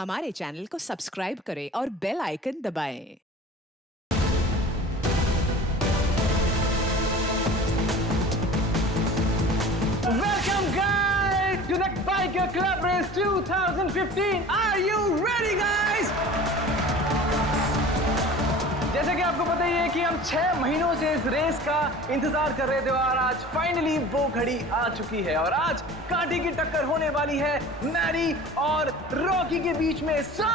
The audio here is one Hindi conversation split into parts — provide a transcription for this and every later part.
हमारे चैनल को सब्सक्राइब करें और बेल आइकन दबाएं। Welcome guys to the Biker Club Race 2015. Are you ready guys? जैसे कि आपको पता ही है कि हम 6 महीनों से इस रेस का इंतजार कर रहे थे और आज फाइनली वो घड़ी आ चुकी है और आज कांटे की टक्कर होने वाली है मैडी और रॉकी के बीच में। So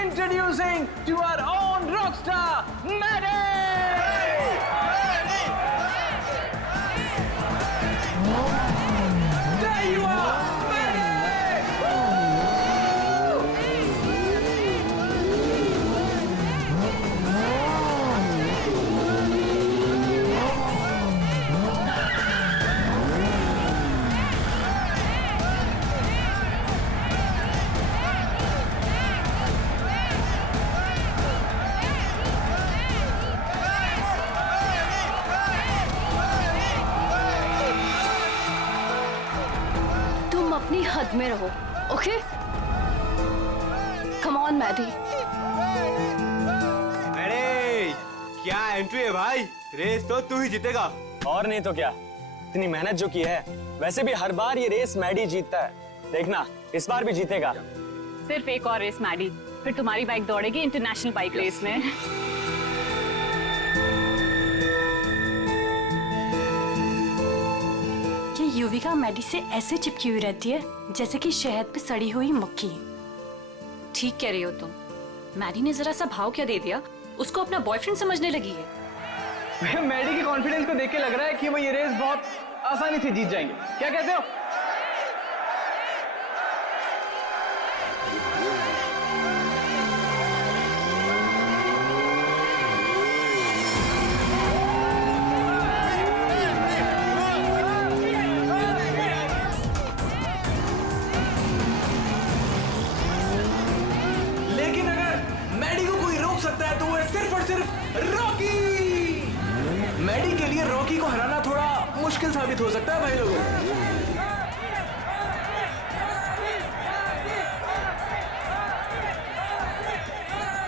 introducing to our own rockstar Maddy. There you are, अपनी हद में रहो, ओके? Come on Maddie. अरे क्या एंट्री है भाई, रेस तो तू ही जीतेगा। और नहीं तो क्या, इतनी मेहनत जो की है, वैसे भी हर बार ये रेस मैडी जीतता है, देखना इस बार भी जीतेगा। सिर्फ एक और रेस मैडी, फिर तुम्हारी बाइक दौड़ेगी इंटरनेशनल बाइक रेस में। युविका मैडी से ऐसे चिपकी हुई रहती है जैसे कि शहद पे सड़ी हुई मक्खी। ठीक कह रही हो तुम। मैडी ने जरा सा भाव क्या दे दिया, उसको अपना बॉयफ्रेंड समझने लगी है। मैडी के कॉन्फिडेंस को देख के लग रहा है कि वो ये रेस बहुत आसानी से जीत जाएंगे। क्या कहते हो? मैडी के लिए रॉकी को हराना थोड़ा मुश्किल साबित हो सकता है भाई लोगों।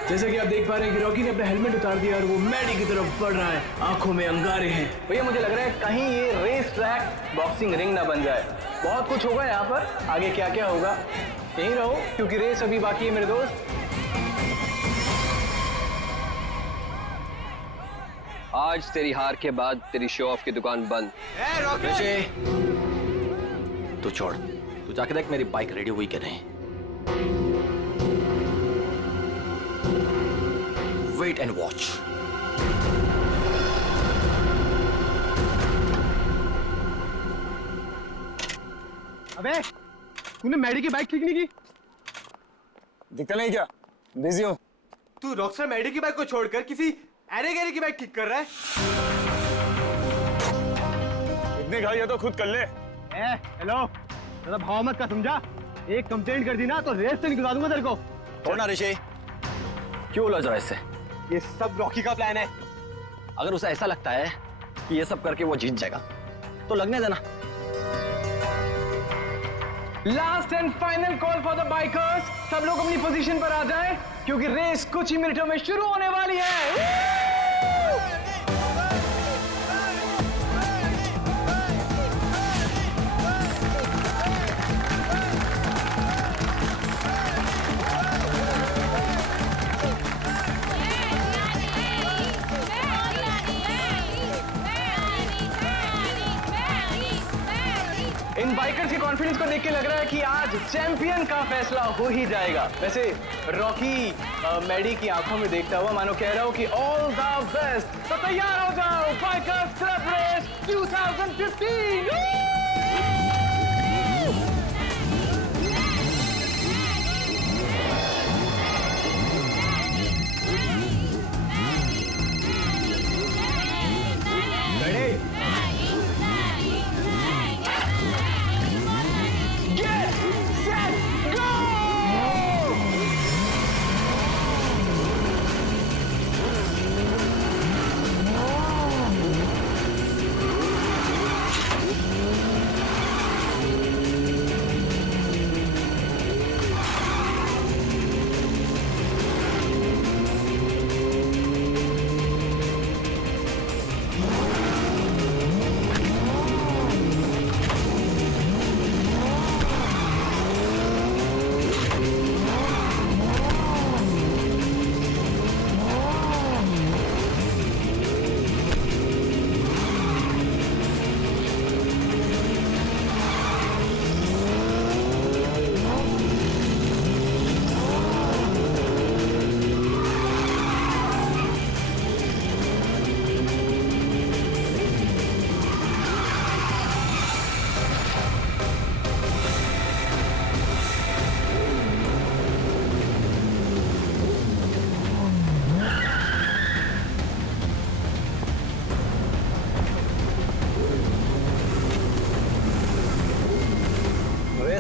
जैसे कि आप देख पा रहे हैं कि रॉकी ने अपना हेलमेट उतार दिया और वो मैडी की तरफ बढ़ रहा है, आंखों में अंगारे हैं। भैया मुझे लग रहा है कहीं ये रेस ट्रैक बॉक्सिंग रिंग ना बन जाए। बहुत कुछ होगा यहाँ पर, आगे क्या क्या होगा यहीं रहो क्योंकि रेस अभी बाकी है मेरे दोस्त। आज तेरी हार के बाद तेरी शो ऑफ की दुकान बंद। तू छोड़, तू जाके देख मेरी बाइक रेडी हुई कि नहीं। Wait and watch. अबे तूने मैडी की बाइक ठीक नहीं की? दिखता नहीं क्या, बिजी हूँ। तू रॉकस्टार मैडी की बाइक को छोड़कर किसी अरे गैरी की बाइक ठीक कर रहा है। इतनी घाई है तो खुद कर ले। हेलो, ज़्यादा भाव मत का समझा। एक कंप्लेंट कर दी ना तो रेस से निकलवा दूंगा तेरे को। छोड़ना ऋषि, क्यों उलझ रहा है इससे? ये सब रॉकी का प्लान है। अगर उसे ऐसा लगता है कि ये सब करके वो जीत जाएगा तो लगने देना। Last and final call for the bikers. सब लोग अपनी पोजीशन पर आ जाएं क्योंकि रेस कुछ ही मिनटों में शुरू होने वाली है। इन बाइकर्स के कॉन्फिडेंस को देख के लग रहा है कि आज चैंपियन का फैसला हो ही जाएगा। वैसे रॉकी मैडी की आंखों में देखता हुआ मानो कह रहा हूं कि ऑल द बेस्ट। तो तैयार हो जाओ, बाइकर्स क्लब रेस 2015।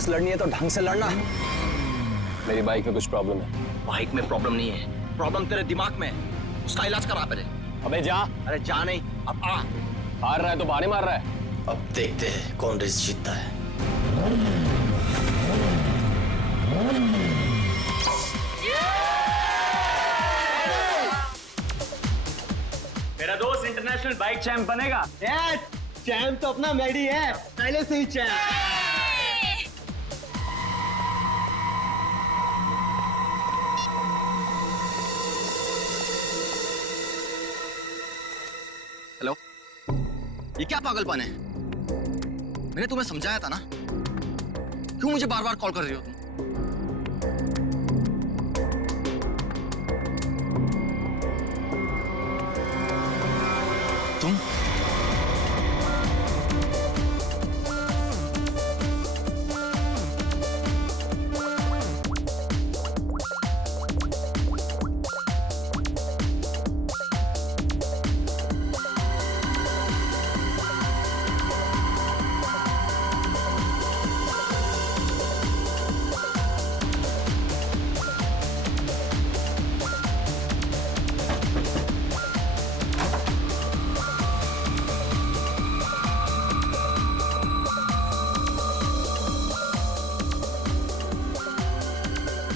रेस लड़नी है तो ढंग से लड़ना। मेरी बाइक में कुछ प्रॉब्लम है। बाइक में प्रॉब्लम नहीं है, प्रॉब्लम तेरे दिमाग में है। उसका इलाज करा पहले। अबे जा। अरे जा नहीं, अब आ। हार रहा है तो बहाने मार रहा है। अब देखते हैं कौन रेस जीतता है। मेरा दोस्त इंटरनेशनल बाइक चैंप बनेगा। चैंप तो अपना मैडी है, पहले से ही चैंप। हेलो, ये क्या पागलपन है? मैंने तुम्हें समझाया था ना, क्यों मुझे बार बार कॉल कर रही हो तुम?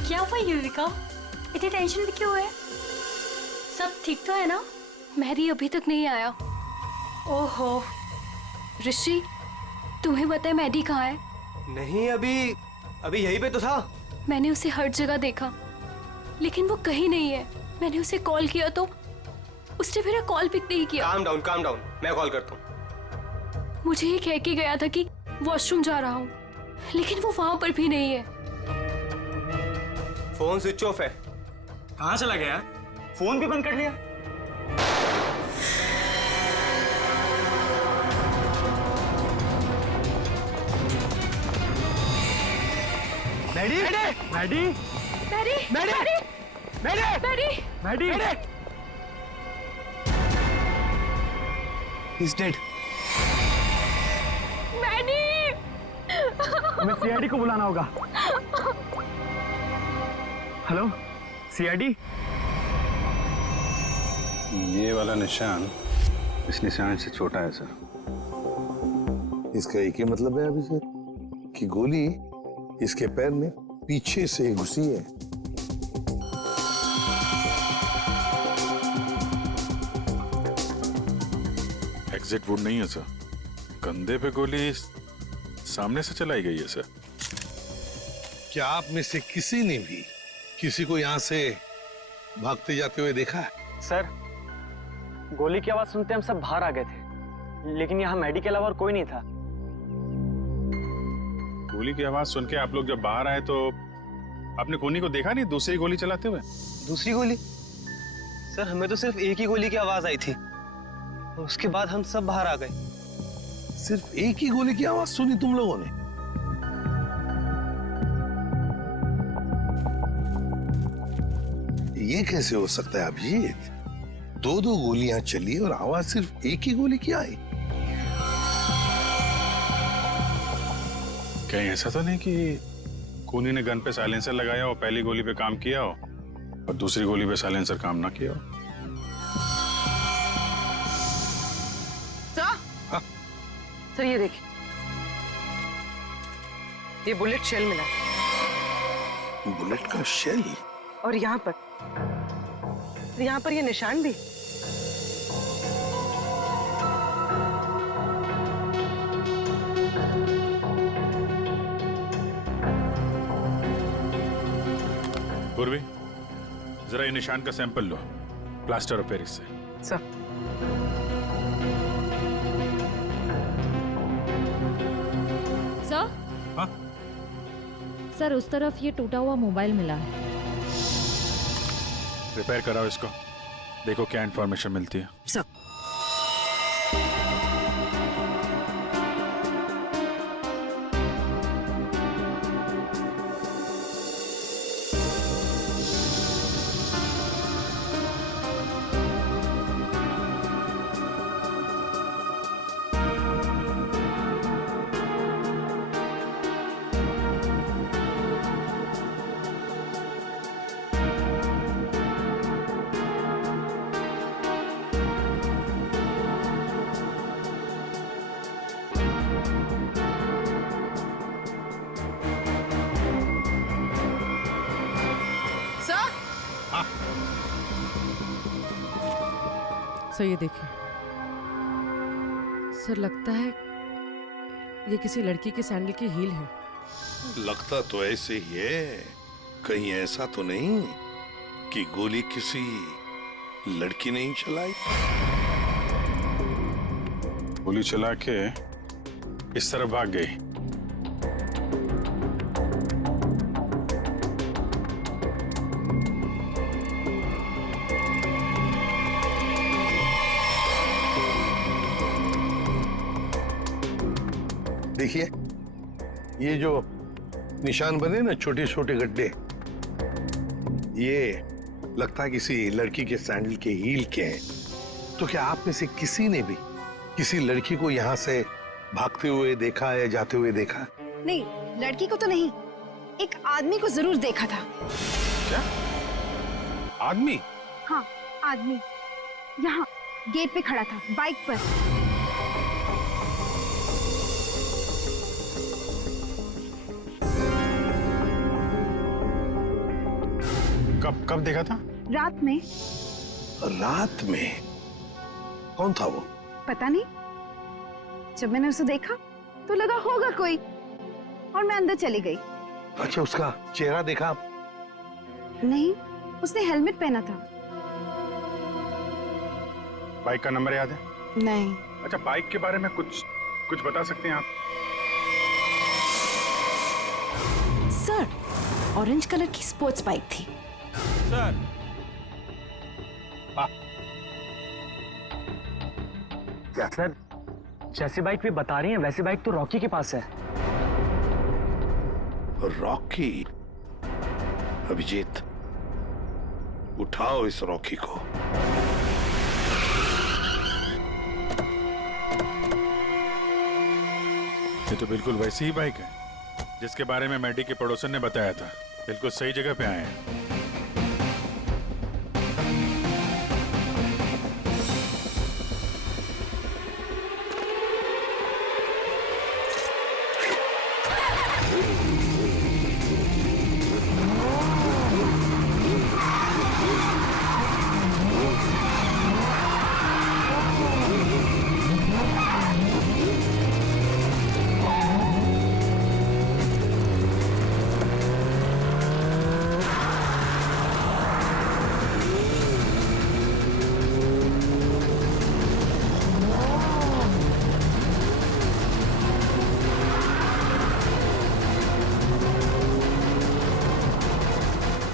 क्या हुआ युविका? इतनी टेंशन में क्यों है? सब ठीक तो है ना? मेहदी अभी तक नहीं आया। ओहो ऋषि, तुम्हें पता है मेहदी कहाँ है? नहीं, अभी यहीं पे तो था। मैंने उसे हर जगह देखा, लेकिन वो कहीं नहीं है। मैंने उसे कॉल किया तो उसने मेरा कॉल पिक नहीं किया। काम डाउन, मैं कॉल करता हूँ। मुझे ये कह के गया था कि वॉशरूम जा रहा हूँ, लेकिन वो वहां पर भी नहीं है। फोन स्विच ऑफ है। कहाँ चला गया? फोन भी बंद कर लिया। Maddy, Maddy, Maddy, Maddy, Maddy, Maddy, Maddy, He's dead. Maddy. हमें सीआईडी को बुलाना होगा। Hello, CID. ये वाला निशान इस निशान से छोटा है सर। इसका एक ही मतलब है अभिषेक कि गोली इसके पैर में पीछे से घुसी है। एग्जिट वुड नहीं है सर, कंधे पे गोली सामने से चलाई गई है सर। क्या आप में से किसी ने भी किसी को यहाँ से भागते जाते हुए देखा है? सर, गोली की आवाज सुनते हम सब बाहर आ गए थे, लेकिन यहाँ मैडी के अलावा और कोई नहीं था। गोली की आवाज सुन के आप लोग जब बाहर आए तो आपने कोनी को देखा नहीं दूसरी गोली चलाते हुए? दूसरी गोली? सर, हमें तो सिर्फ एक ही गोली की आवाज आई थी, उसके बाद हम सब बाहर आ गए। सिर्फ एक ही गोली की आवाज सुनी तुम लोगों ने? ये कैसे हो सकता है अभिजीत? दो गोलियां चली और आवाज सिर्फ एक ही गोली की आई। कहीं ऐसा तो नहीं कि कोनी ने गन पे साइलेंसर लगाया और पहली गोली पे काम किया हो और दूसरी गोली पे साइलेंसर काम ना किया हो? सर ये देखिए, ये बुलेट शेल मिला। बुलेट का शेल? और यहाँ पर ये निशान भी। पूर्वी, जरा ये निशान का sample low plaster of Paris से। सर। सर? हाँ? सर, उस तरफ ये टूटा हुआ मोबाइल मिला है। रिपेयर कराओ इसको, देखो क्या इंफॉर्मेशन मिलती है। सर। सर ये देखिए, सर लगता है ये किसी लड़की के सैंडल की हील है। लगता तो ऐसे ही है, कहीं ऐसा तो नहीं कि गोली किसी लड़की ने ही चलाई? गोली चला के इस तरफ भाग गई। देखिए, ये जो निशान बने ना, छोटे छोटे गड्ढे, ये लगता है किसी लड़की के सैंडल के हील के हैं। तो क्या आप में से किसी ने भी किसी लड़की को यहाँ से भागते हुए देखा या जाते हुए देखा? नहीं, लड़की को तो नहीं, एक आदमी को जरूर देखा था। क्या आदमी? हाँ, आदमी यहाँ गेट पे खड़ा था, बाइक पर। कब देखा था? रात में। रात में? कौन था वो? पता नहीं, जब मैंने उसे देखा तो लगा होगा कोई, और मैं अंदर चली गई। अच्छा, उसका चेहरा देखा? नहीं, उसने हेलमेट पहना था। बाइक का नंबर याद है? नहीं। अच्छा, बाइक के बारे में कुछ बता सकते हैं आप? सर, ऑरेंज कलर की स्पोर्ट्स बाइक थी। सर, क्या सर, जैसी बाइक भी बता रही हैं वैसी बाइक तो रॉकी के पास है। रॉकी? अभिजीत, उठाओ इस रॉकी को। ये तो बिल्कुल वैसी ही बाइक है जिसके बारे में मैडी के पड़ोसन ने बताया था। बिल्कुल सही जगह पे आए हैं।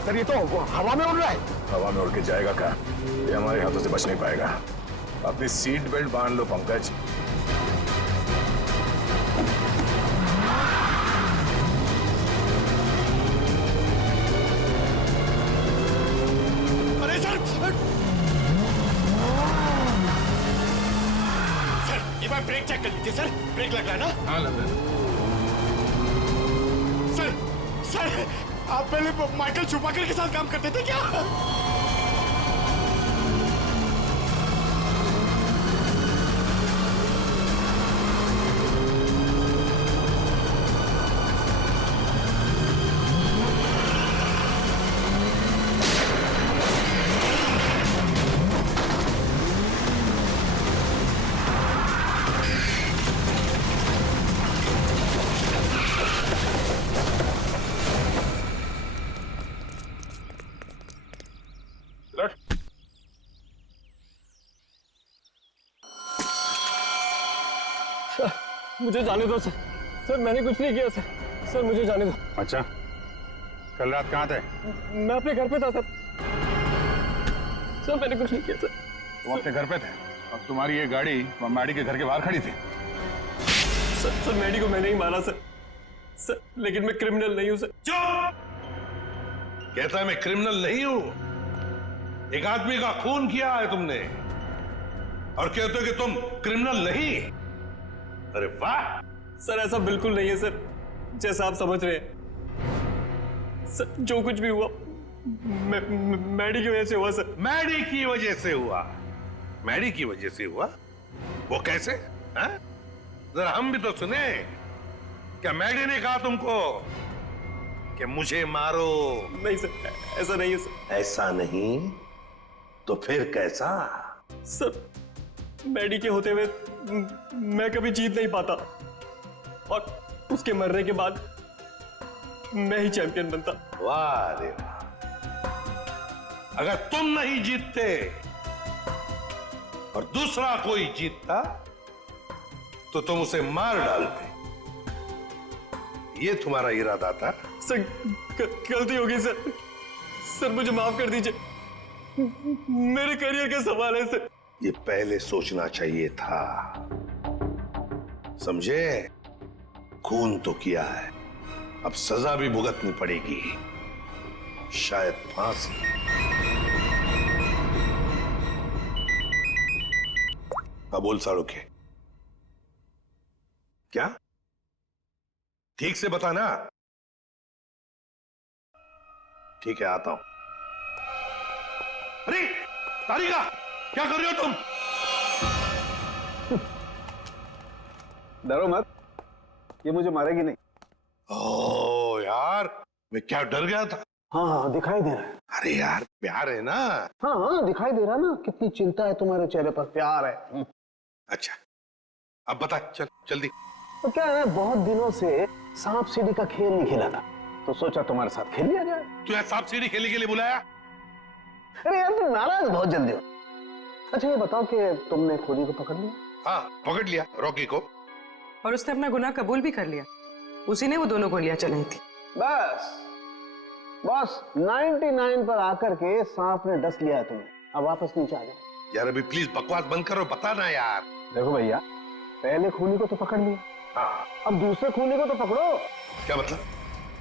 सर, ये तो हवा में उड़ रहा है। हवा में उड़ के जाएगा क्या? ये हमारे हाथों से बच नहीं पाएगा। अपनी सीट बेल्ट बांध लो पंकज। अरे सर, सर एक बार ब्रेक चेक कर लीजिए। सर, ब्रेक लग रहा है ना? हाँ, लग रहा है। सर, आप पहले माइकल शूमाकर के साथ काम करते थे क्या? मुझे जाने दो सर। सर, मैंने कुछ नहीं किया सर। सर, मुझे जाने दो। अच्छा, कल रात कहाँ थे? मैं अपने घर पे था सर। सर, मैंने कुछ नहीं किया सर। तुम अपने घर पे थे और तुम्हारी ये गाड़ी मैडी के घर के बाहर खड़ी थी। सर, मैडी को मैंने ही मारा सर। सर, लेकिन मैं क्रिमिनल नहीं हूँ सर। चुप! कहता है मैं क्रिमिनल नहीं हूं। एक आदमी का खून किया है तुमने और कहते हो कि तुम क्रिमिनल नहीं। अरे वाह! सर, ऐसा बिल्कुल नहीं है सर, जैसा आप समझ रहे हैं। सर, जो कुछ भी हुआ मैडी की वजह से हुआ सर। मैडी की वजह से हुआ? मैडी की वजह से हुआ? वो कैसे? जरा हम भी तो सुने। क्या मैडी ने कहा तुमको कि मुझे मारो। नहीं सर, ऐसा नहीं है सर। ऐसा नहीं तो फिर कैसा? सर, मैडी के होते हुए मैं कभी जीत नहीं पाता, और उसके मरने के बाद मैं ही चैंपियन बनता। वाह रे वाह। अगर तुम नहीं जीतते और दूसरा कोई जीतता तो तुम उसे मार डालते। ये तुम्हारा इरादा था? सर, गलती हो गई सर। सर मुझे माफ कर दीजिए, मेरे करियर का सवाल है सर। ये पहले सोचना चाहिए था, समझे? खून तो किया है, अब सजा भी भुगतनी पड़ेगी, शायद फांसी। अब बोल साड़ोखे, क्या? ठीक से बताना। ठीक है, आता हूं। अरे तारिका, क्या कर रहे हो तुम? डरो मत, ये मुझे मारेगी नहीं। ओ यार, मैं क्या डर गया था। हाँ, दिखाई दे रहा है। अरे यार, प्यार है ना। हाँ, दिखाई दे रहा ना, कितनी चिंता है तुम्हारे चेहरे पर, प्यार है। अच्छा, अब बता, चल जल्दी। तो क्या है, बहुत दिनों से सांप सीढ़ी का खेल नहीं खेला था, तो सोचा तुम्हारे साथ खेल लिया जाए। तू यहाँ सांप सीढ़ी खेलने के लिए बुलाया? अरे यार, तुम नाराज बहुत जल्दी हो। अच्छा ये बताओ कि तुमने खूनी को पकड़ लिया? हाँ, पकड़ लिया रॉकी को। और उसने अपना गुनाह कबूल भी कर लिया। उसी ने वो दोनों गोलियां चलाई थी। बस 99 पर आकर के सांप ने डस लिया है तुम्हें, अब वापस नीचे आ जाओ। यार अभी प्लीज बकवास बंद करो, बता ना यार। देखो भैया, पहले खूनी को तो पकड़ लिया, हाँ, अब दूसरे खूनी को तो पकड़ो। क्या मतलब?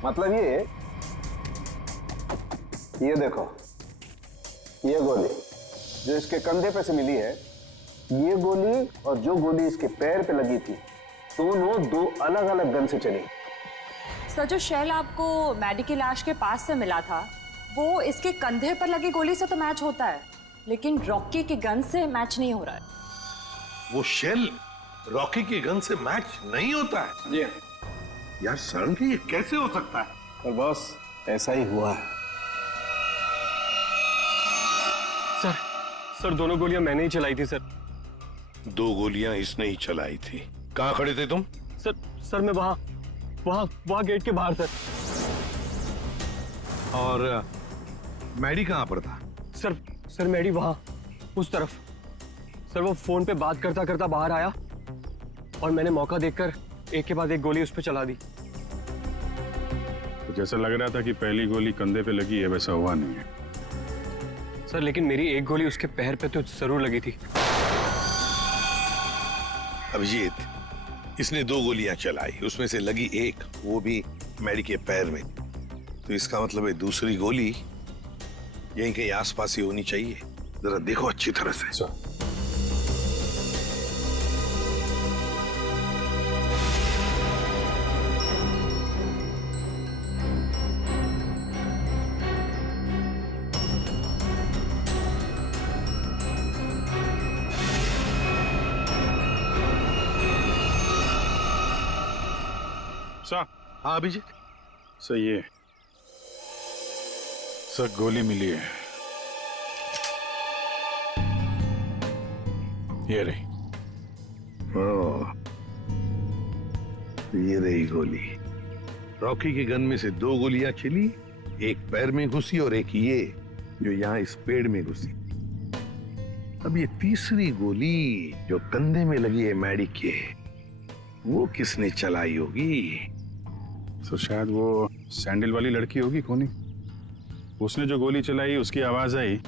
मतलब ये देखो, ये गोली जो इसके कंधे पे से मिली है, ये गोली और जो गोली इसके पैर पे लगी थी, दोनों दो अलग अलग गन से चली। सर, जो शेल आपको मैडी की लाश के पास से मिला था, वो इसके कंधे पर लगी गोली से तो मैच होता है, लेकिन रॉकी की गन से मैच नहीं हो रहा है। वो शेल रॉकी की गन से मैच नहीं होता है? जी यार सडनली ये कैसे हो सकता है? पर बॉस, ऐसा ही हुआ है। सर दोनों गोलियां मैंने ही चलाई थी सर। दो गोलियां इसने ही चलाई थी। कहां खड़े थे तुम? सर मैं वहां गेट के बाहर सर। और मैडी कहां पर था? सर मैडी वहां उस तरफ। सर वो फोन पे बात करता करता बाहर आया और मैंने मौका देखकर एक के बाद एक गोली उस पर चला दी। तो जैसा लग रहा था कि पहली गोली कंधे पे लगी है, वैसा हुआ नहीं है सर, लेकिन मेरी एक गोली उसके पैर पे तो जरूर लगी थी। अभिजीत, इसने दो गोलियां चलाई, उसमें से लगी एक, वो भी मैडी के पैर में। तो इसका मतलब है दूसरी गोली यहीं कहीं आसपास ही होनी चाहिए। जरा देखो अच्छी तरह से। हाँ अभिजीत, सही है सर, गोली मिली है। ये रही। ये रही गोली। रॉकी के गन में से दो गोलियां चली, एक पैर में घुसी और एक ये जो यहाँ इस पेड़ में घुसी। अब ये तीसरी गोली जो कंधे में लगी है मैडी के, वो किसने चलाई होगी? तो शायद वो सैंडल वाली लड़की होगी खूनी। उसने जो गोली चलाई उसकी आवाज आई,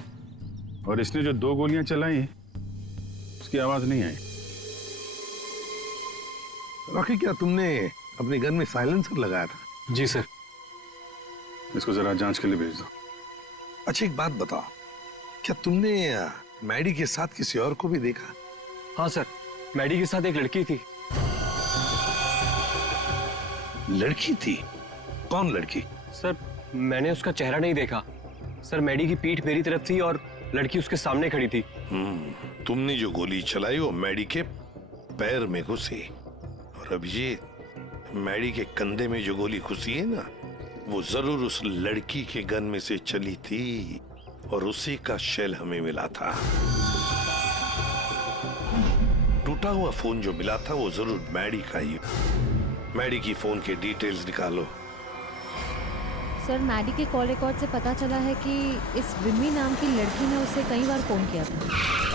और इसने जो दो गोलियां चलाई उसकी आवाज नहीं आई। रॉकी, क्या तुमने अपने गन में साइलेंसर लगाया था? जी सर। इसको जरा जांच के लिए भेज दो। अच्छा एक बात बताओ, क्या तुमने मैडी के साथ किसी और को भी देखा? हाँ सर, मैडी के साथ एक लड़की थी। लड़की थी? कौन लड़की? सर मैंने उसका चेहरा नहीं देखा। सर मैडी की पीठ मेरी तरफ थी और लड़की उसके सामने खड़ी थी। तुमने जो गोली चलाई वो मैडी के पैर में घुसी, और अब ये मैडी के कंधे में जो गोली घुसी है ना, वो जरूर उस लड़की के गन में से चली थी और उसी का शेल हमें मिला था। टूटा हुआ फोन जो मिला था वो जरूर मैडी का ही। मैडी की फोन के डिटेल्स निकालो। सर मैडी के कॉल रिकॉर्ड से पता चला है कि इस विमी नाम की लड़की ने उसे कई बार फोन किया था।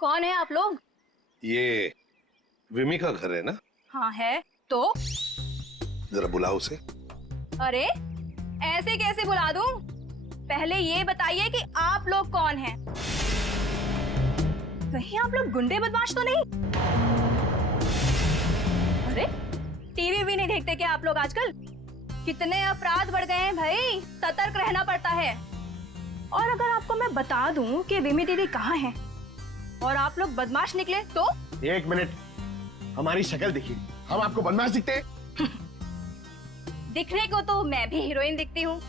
कौन है आप लोग? ये विमी का घर है ना? हाँ है। तो जरा बुलाओ उसे। अरे ऐसे कैसे बुला दूं? पहले ये बताइए कि आप लोग कौन हैं? कहीं आप लोग गुंडे बदमाश तो नहीं? अरे टीवी भी नहीं देखते क्या आप लोग आजकल? कितने अपराध बढ़ गए हैं भाई, सतर्क रहना पड़ता है। और अगर आपको मैं बता दूं कि विमी दीदी कहाँ हैं और आप लोग बदमाश निकले तो? एक मिनट, हमारी शक्ल देखिए, हम आपको बदमाश दिखते हैं? दिखने को तो मैं भी हीरोइन दिखती हूँ,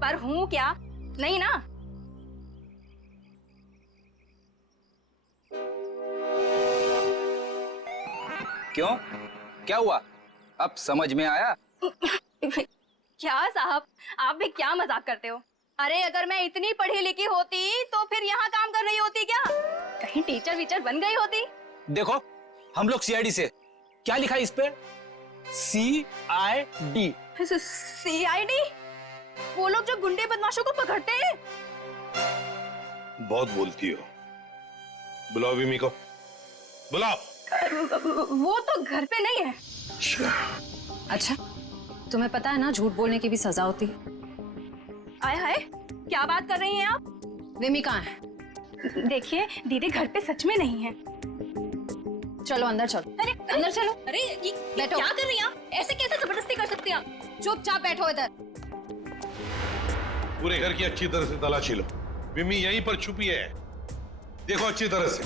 पर हूँ क्या? नहीं ना। क्यों, क्या हुआ? अब समझ में आया? क्या साहब, आप भी क्या मजाक करते हो? अरे अगर मैं इतनी पढ़ी लिखी होती तो फिर यहाँ काम कर रही होती क्या? कहीं टीचर वीचर बन गई होती। देखो हम लोग सीआईडी से, क्या लिखा है इस पे? CID। CID? वो लोग जो गुंडे बदमाशों को पकड़ते हैं। बहुत बोलती हो। बुलाओ विमी को, बुलाओ। वो तो घर पे नहीं है। अच्छा, तुम्हें पता है ना झूठ बोलने की भी सजा होती है। आय हाय, क्या बात कर रही हैं आप? विमी कहाँ है? देखिए दीदी घर पे सच में नहीं है। चलो अंदर चलो। अरे अंदर चलो। अरे ये बैठो। क्या कर रही हैं आप? ऐसे कैसे जबरदस्ती कर सकती हैं आप? चुपचाप बैठो इधर। पूरे घर की अच्छी तरह से तलाशी लो। विमी यहीं पर छुपी है, देखो अच्छी तरह से।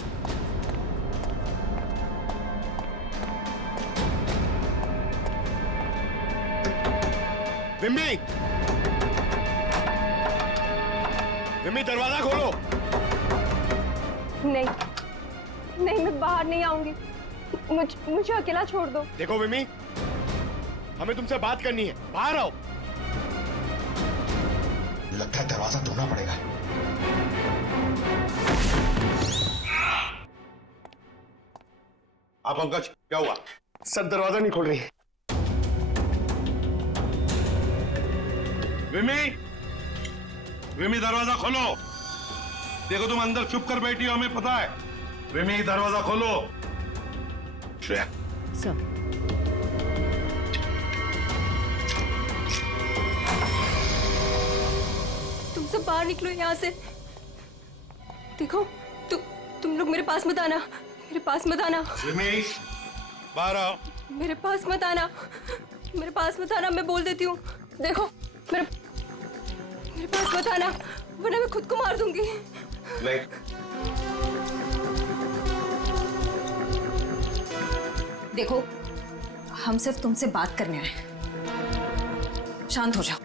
विमी, विमी दरवाजा खोलो। नहीं नहीं, मैं बाहर नहीं आऊंगी। मुझे अकेला छोड़ दो। देखो विमी, हमें तुमसे बात करनी है, बाहर आओ। लगता है दरवाजा तोड़ना पड़ेगा। आप पंकज, क्या हुआ? सर दरवाजा नहीं खोल रही। विमी, विमी दरवाजा खोलो। देखो तुम अंदर चुप कर बैठी हो, हमें पता है। विमी दरवाजा खोलो। श्रेया। सर तुम सब बाहर निकलो यहाँ से। देखो तुम लोग मेरे पास मत आना, मेरे पास मत आना। विमी बाहर आओ। मेरे पास मत आना, मेरे पास मत आना, मैं बोल देती हूँ। देखो मेरे पास मत आना, वरना मैं खुद को मार दूंगी। नहीं। देखो हम सिर्फ तुमसे बात करने आए, शांत हो जाओ।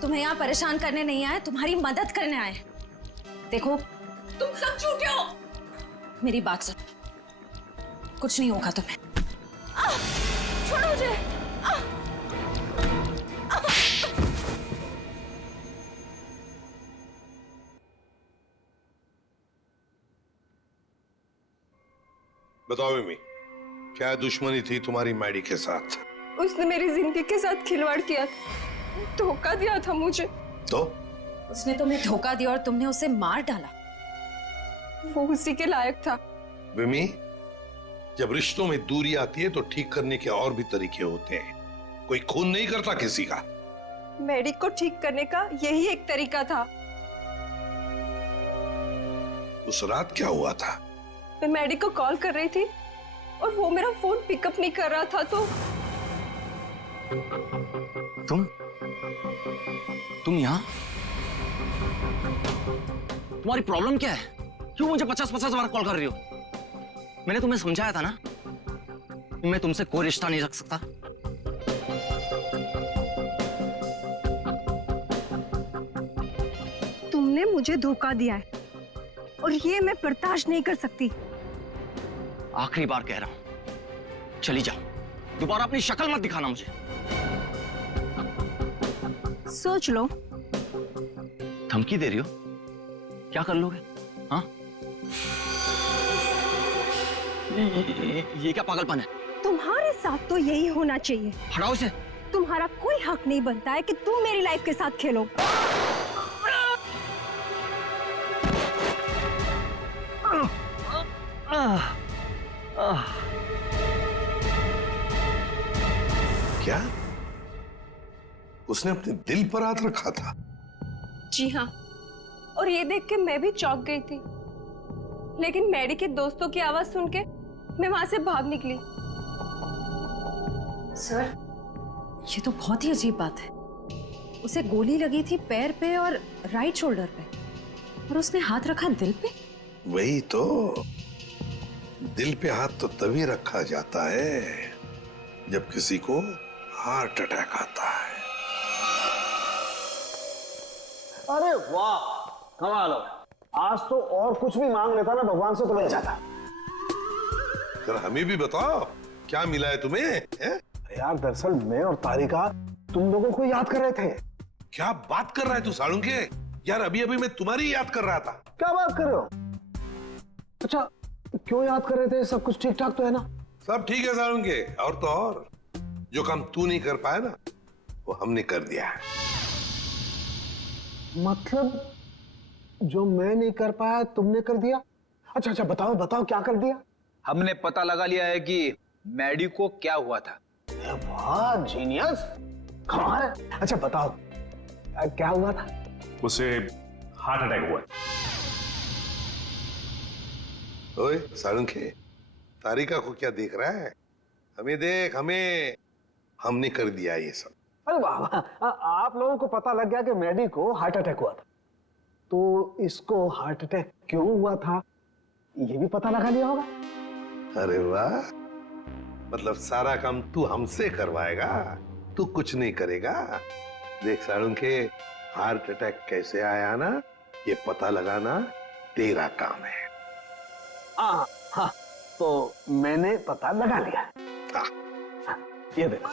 तुम्हें यहाँ परेशान करने नहीं आए, तुम्हारी मदद करने आए। देखो तुम सब झूठे हो। मेरी बात सुन, कुछ नहीं होगा तुम्हें। छोड़ो मुझे। बताओ विमी, क्या दुश्मनी थी तुम्हारी मैडी के साथ? उसने मेरी जिंदगी के साथ खिलवाड़ किया, धोखा दिया था मुझे। तो उसने तुम्हें धोखा दिया और तुमने उसे मार डाला। वो उसी के लायक था। विमी, जब रिश्तों में दूरी आती है तो ठीक करने के और भी तरीके होते हैं। कोई खून नहीं करता किसी का। मैडी को ठीक करने का यही एक तरीका था। उस रात क्या हुआ था? मैं मैडी को कॉल कर रही थी और वो मेरा फोन पिकअप नहीं कर रहा था, तो तुम यहाँ? तुम्हारी प्रॉब्लम क्या है? क्यों मुझे 50-50 बार कॉल कर रही हो? मैंने तुम्हें समझाया था ना, मैं तुमसे कोई रिश्ता नहीं रख सकता। तुमने मुझे धोखा दिया है और ये मैं बर्दाश्त नहीं कर सकती। आखिरी बार कह रहा हूं, चली जाओ, दोबारा अपनी शक्ल मत दिखाना मुझे। सोच लो। धमकी दे रही हो? क्या कर लोगे? हाँ? ये क्या पागलपन है? तुम्हारे साथ तो यही होना चाहिए। हटाओ इसे। तुम्हारा कोई हक नहीं बनता है कि तुम मेरी लाइफ के साथ खेलो। क्या उसने अपने दिल पर हाथ रखा था? जी हाँ, और ये देख के मैं भी चौंक गई थी, लेकिन मैडी के दोस्तों की आवाज सुन के मैं वहां से भाग निकली। सर, ये तो बहुत ही अजीब बात है। उसे गोली लगी थी पैर पे और राइट शोल्डर पे, और उसने हाथ रखा दिल पे। वही तो, दिल पे हाथ तो तभी रखा जाता है जब किसी को हार्ट अटैक आता है। अरे वाह, कमाल हो। आज तो और कुछ भी मांग लेता ना भगवान से तो मिल जाता। जरा हमें भी बताओ, क्या मिला है तुम्हें? है? यार दरअसल मैं और तारिका तुम लोगों को याद कर रहे थे। क्या बात कर रहा है तू सालुंके? यार अभी अभी मैं तुम्हारी याद कर रहा था। क्या बात कर रहे हो? अच्छा, क्यों याद कर रहे थे? सब कुछ ठीक ठाक तो है ना? सब ठीक है सालुंके, और तो और जो काम तू नहीं कर पाया ना, वो हमने कर दिया है। मतलब जो मैं नहीं कर पाया तुमने कर दिया? अच्छा अच्छा, बताओ बताओ क्या कर दिया? हमने पता लगा लिया है कि मैडी को क्या हुआ था। वाह जीनियस, कमाल है। अच्छा बताओ क्या हुआ था? उसे हार्ट अटैक हुआ। ओए सालुंके, तारिका को क्या देख रहा है? हमें देख, हमें, हमने कर दिया ये सब। अरे वाह, आप लोगों को पता लग गया कि मैडी को हार्ट अटैक हुआ था, तो इसको हार्ट अटैक क्यों हुआ था ये भी पता लगा लिया होगा। अरे वाह, मतलब सारा काम तू हमसे करवाएगा, तू कुछ नहीं करेगा। देख सालुंके, हार्ट अटैक कैसे आया ना, ये पता लगाना तेरा काम है। हाँ, तो मैंने पता लगा लिया। ये देखो।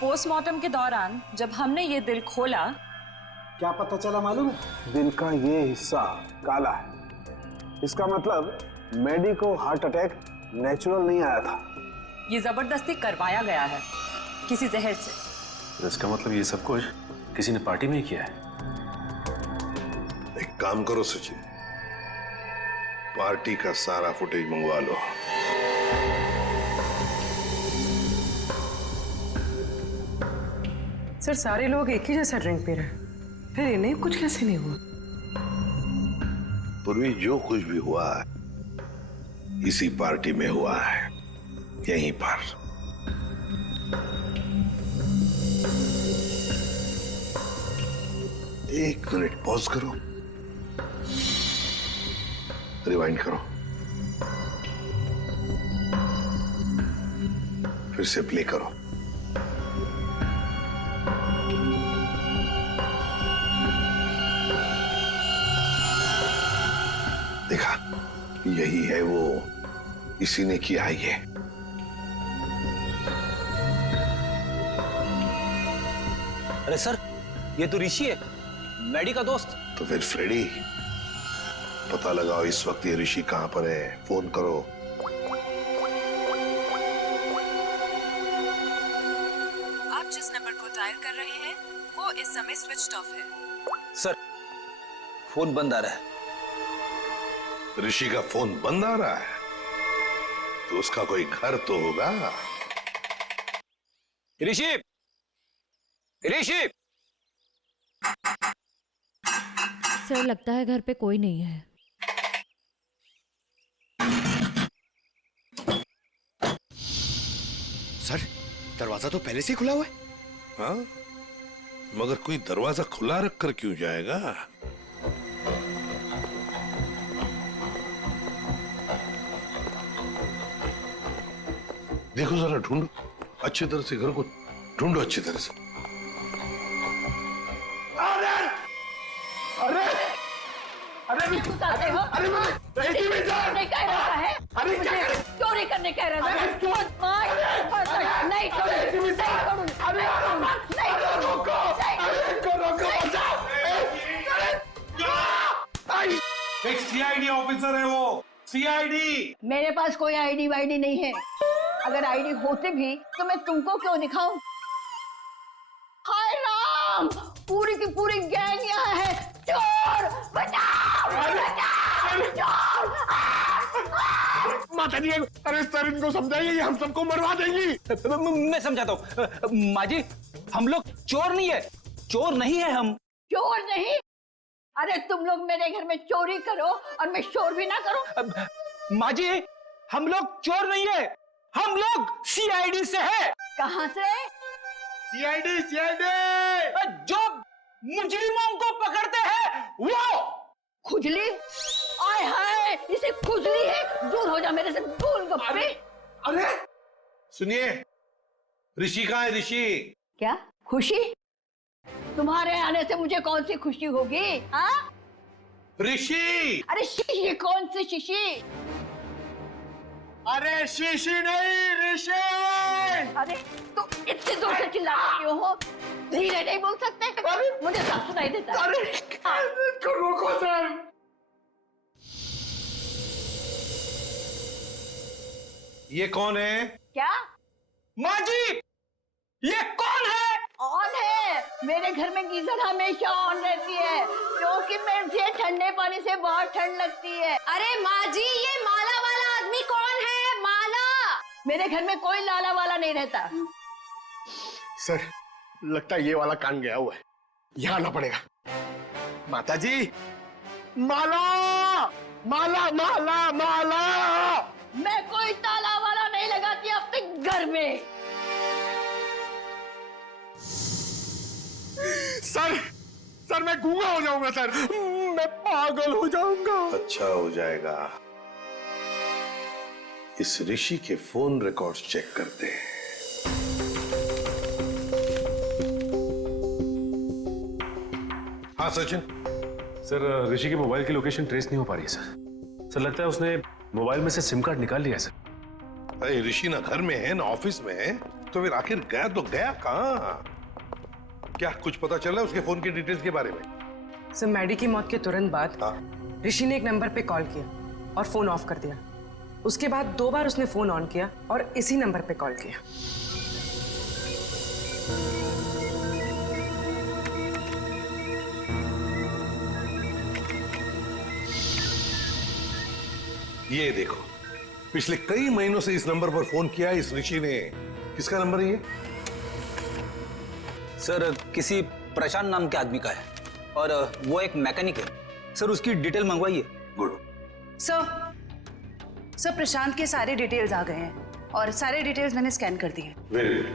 पोस्टमार्टम के दौरान जब हमने ये दिल खोला, क्या पता चला मालूम है? दिल का ये हिस्सा काला है। इसका मतलब मैडी को हार्ट अटैक नेचुरल नहीं आया था, ये जबरदस्ती करवाया गया है किसी जहर से। इसका मतलब ये सब कुछ किसी ने पार्टी में ही किया है। एक काम करो सचिन, पार्टी का सारा फुटेज मंगवा लो। सर, सारे लोग एक ही जैसा ड्रिंक पी रहे हैं, फिर इन्हें कुछ कैसे नहीं हुआ? पूर्वी, जो कुछ भी हुआ है इसी पार्टी में हुआ है, यहीं पर। एक मिनट पॉज करो, रिवाइंड करो, फिर से प्ले करो। देखा, यही है वो, इसी ने किया है ये। अरे सर, ये तो ऋषि है, मैडी का दोस्त। तो फिर फ्रेडी, पता लगाओ इस वक्त ये ऋषि कहां पर है, फोन करो। आप जिस नंबर को डायल कर रहे हैं वो इस समय स्विच्ड ऑफ है। सर, फोन बंद आ रहा है। ऋषि का फोन बंद आ रहा है, तो उसका कोई घर तो होगा। ऋषि, ऋषि! सर, लगता है घर पे कोई नहीं है। सर, दरवाजा तो पहले से खुला हुआ है। हाँ, मगर कोई दरवाजा खुला रखकर क्यों जाएगा? देखो जरा, ढूंढो अच्छी तरह से, घर को ढूंढो अच्छी तरह से। अरे अरे अरे नहीं कह रहा है, अरे चोरी करने कह रहा है, नहीं एक सीआईडी ऑफिसर है वो, सीआईडी। मेरे पास कोई आईडी वाईडी नहीं है। अगर आईडी होते भी तो मैं तुमको क्यों दिखाऊं? हाय राम, पूरी की पूरी गैंग यहाँ है। चोर बचाओ, बचाओ, चोर! माता जी, अरे सर इनको समझाइए, हम सबको मरवा देंगी। मैं समझाता हूँ माँ जी, हम लोग चोर नहीं है, चोर नहीं है हम। चोर नहीं? अरे तुम लोग मेरे घर में चोरी करो और मैं शोर भी ना करूं। माँ जी, हम लोग चोर नहीं है, हम लोग सीआईडी से है। कहाँ से? सीआईडी, जो मुजरिमों को पकड़ते हैं वो। खुजली? आय हाय, इसे खुजली है। दूर हो जा मेरे से, गोलगप्पे। अरे सुनिए, ऋषि कहाँ है? ऋषि क्या खुशी? तुम्हारे आने से मुझे कौन सी खुशी होगी? हाँ ऋषि। अरे शीशी? कौन सी शीशी? अरे शीशी नहीं, ऋषि। अरे तुम इतनी दूर से चिल्ला रही हो, धीरे नहीं बोल सकते? मुझे सब सुनाई देता है। अरे रोको सर। ये कौन है? क्या? माँ जी, ये कौन है? ऑन है। मेरे घर में गीजर हमेशा ऑन रहती है, क्योंकि मुझे ठंडे पानी से बहुत ठंड लगती है। अरे माँ जी, ये माला वाला आदमी कौन है? माला? मेरे घर में कोई लाला वाला नहीं रहता। सर लगता है ये वाला कान गया हुआ है, यहाँ आना पड़ेगा। माता जी, माला माला माला माला। मैं कोई ताला वाला नहीं लगाती अपने घर में। सर मैं गूंगा हो जाऊंगा सर, मैं पागल हो जाऊंगा। अच्छा हो जाएगा। इस ऋषि के फोन रिकॉर्ड्स चेक करते हैं। हाँ सचिन। सर ऋषि के मोबाइल की लोकेशन ट्रेस नहीं हो पा रही है सर लगता है उसने मोबाइल में से सिम कार्ड निकाल लिया है सर। अरे ऋषि ना घर में है ना ऑफिस में है, तो फिर आखिर गया तो गया कहाँ? क्या कुछ पता चला उसके फोन की डिटेल्स के बारे में? सर मैडी की मौत के तुरंत बाद ऋषि ने एक नंबर पे कॉल किया और फोन ऑफ कर दिया। उसके बाद 2 बार उसने फोन ऑन किया और इसी नंबर पे कॉल किया। ये देखो, पिछले कई महीनों से इस नंबर पर फोन किया इस ऋषि ने। किसका नंबर है ये? सर किसी प्रशांत नाम के आदमी का है और वो एक मैकेनिक है। सर उसकी डिटेल मंगवाइए। गुड। सर प्रशांत के सारे डिटेल्स आ गए हैं और सारे डिटेल्स मैंने स्कैन कर दिए। Very good.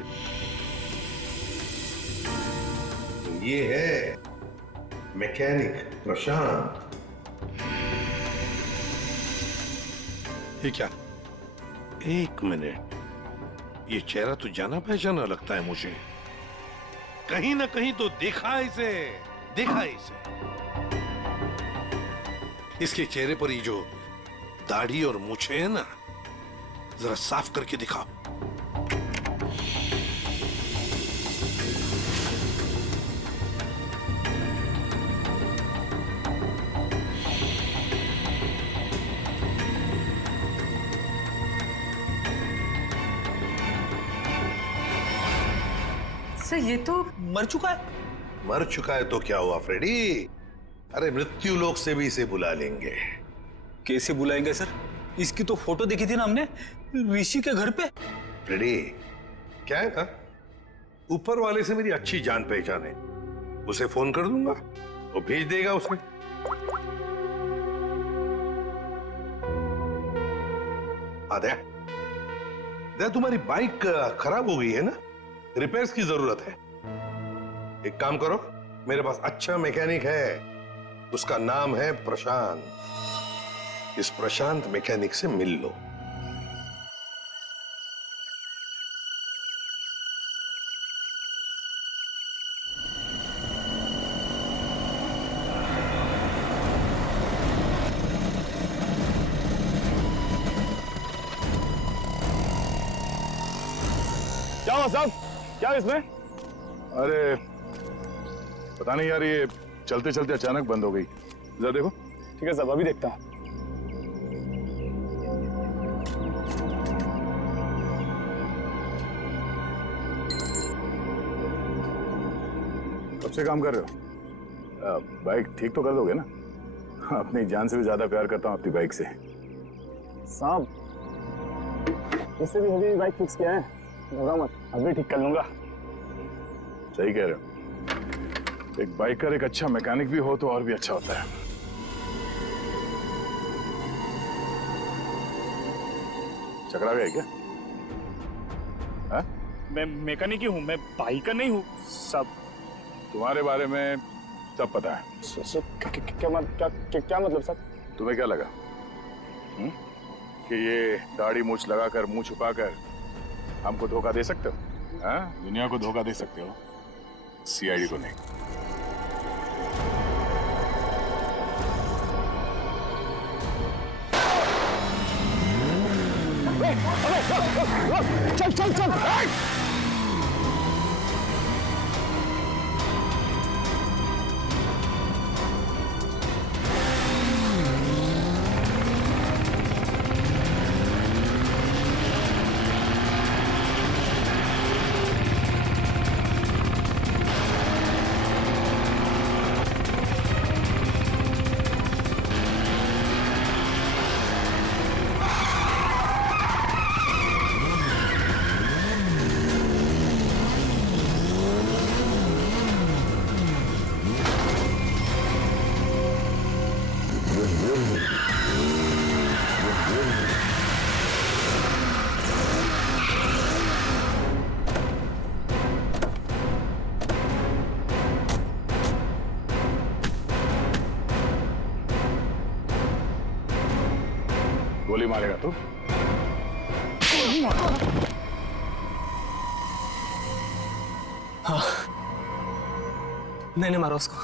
ये है मैकेनिक प्रशांत। ये क्या? एक मिनट, ये चेहरा तो जाना पहचाना लगता है मुझे। कहीं ना कहीं तो देखा है इसे, देखा है इसे। इसके चेहरे पर ये जो दाढ़ी और मूछें है ना, जरा साफ करके दिखाओ। सर ये तो मर चुका है। मर चुका है तो क्या हुआ फ्रेडी? अरे मृत्यु लोक से भी इसे बुला लेंगे। कैसे बुलाएंगे सर? इसकी तो फोटो देखी थी ना हमने ऋषि के घर पे। फ्रेडी, क्या है ना, ऊपर वाले से मेरी अच्छी जान पहचान है। उसे फोन कर दूंगा, वो भेज देगा उसमें। आद्या, तुम्हारी बाइक खराब हो गई है ना, रिपेयर्स की जरूरत है। एक काम करो, मेरे पास अच्छा मैकेनिक है, उसका नाम है प्रशांत। इस प्रशांत मैकेनिक से मिल लो। हुआ साहब? क्या इसमें? अरे पता नहीं यार, ये चलते चलते अचानक बंद हो गई। जरा देखो। ठीक है साहब, अभी देखता हूँ। कब से काम कर रहे हो? बाइक ठीक तो कर दोगे ना? अपनी जान से भी ज्यादा प्यार करता हूँ अपनी बाइक से। साहब इससे भी हेवी बाइक फिक्स किया है, घबराओ मत, अभी ठीक कर लूंगा। सही कह रहे हो। एक बाइकर एक अच्छा मैकेनिक भी हो तो और भी अच्छा होता है। चकरा गए क्या? हा? मैं मैकेनिक ही हूँ, मैं बाइकर नहीं हूँ साहब। तुम्हारे बारे में सब पता है। क्या मतलब सर? तुम्हें क्या लगा कि ये दाढ़ी मूछ लगाकर मुंह छुपाकर हमको धोखा दे सकते हो? हाँ? दुनिया को धोखा दे सकते हो, सीआईडी को नहीं। चल चल चल। गोली मारेगा तू? हाँ, मैंने मारा उसको,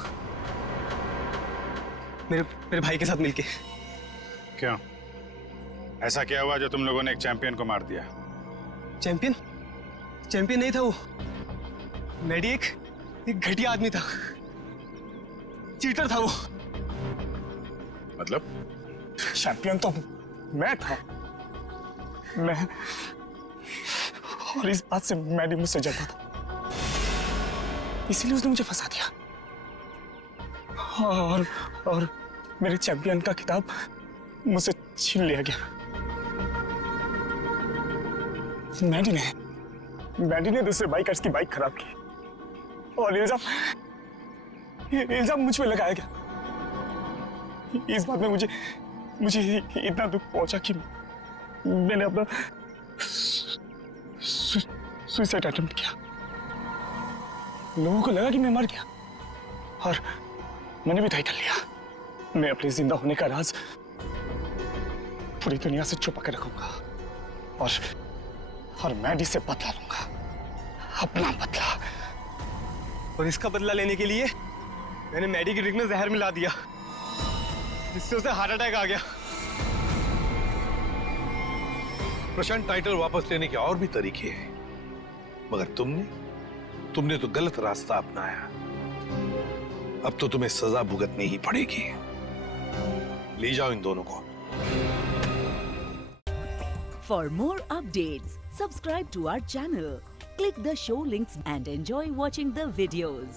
मेरे भाई के साथ मिलके। क्यों? ऐसा क्या हुआ जो तुम लोगों ने एक चैंपियन को मार दिया? चैंपियन? चैंपियन नहीं था वो, मैडी एक घटिया आदमी था, चीटर था वो। मतलब? चैंपियन तो मैं था, मैं, और इस बात से मैडी मुझसे जलता था, इसीलिए उसने मुझे फंसा दिया। और मेरे चैंपियन का खिताब मुझसे छीन लिया गया। मैडी ने दूसरे बाइकर्स की बाइक खराब की और इल्जाम मुझ पे लगाया गया। इस बात में मुझे इतना दुख पहुंचा कि मैंने अपना सुसाइड अटेम्प्ट किया। लोगों को लगा कि मैं मर गया और मैंने भी तय कर लिया, मैं अपने जिंदा होने का राज पूरी दुनिया से छुपा कर रखूंगा और मैडी से बदला लूंगा, अपना बदला। और इसका बदला लेने के लिए मैंने मैडी की ड्रिंक में जहर मिला दिया, जिससे उसे हार्ट अटैक आ गया। प्रशांत, टाइटल वापस लेने के और भी तरीके हैं, मगर तुमने तो गलत रास्ता अपनाया। अब तो तुम्हें सजा भुगतनी ही पड़ेगी। ले जाओ इन दोनों को। For more updates, subscribe to our channel, click the show links and enjoy watching the videos.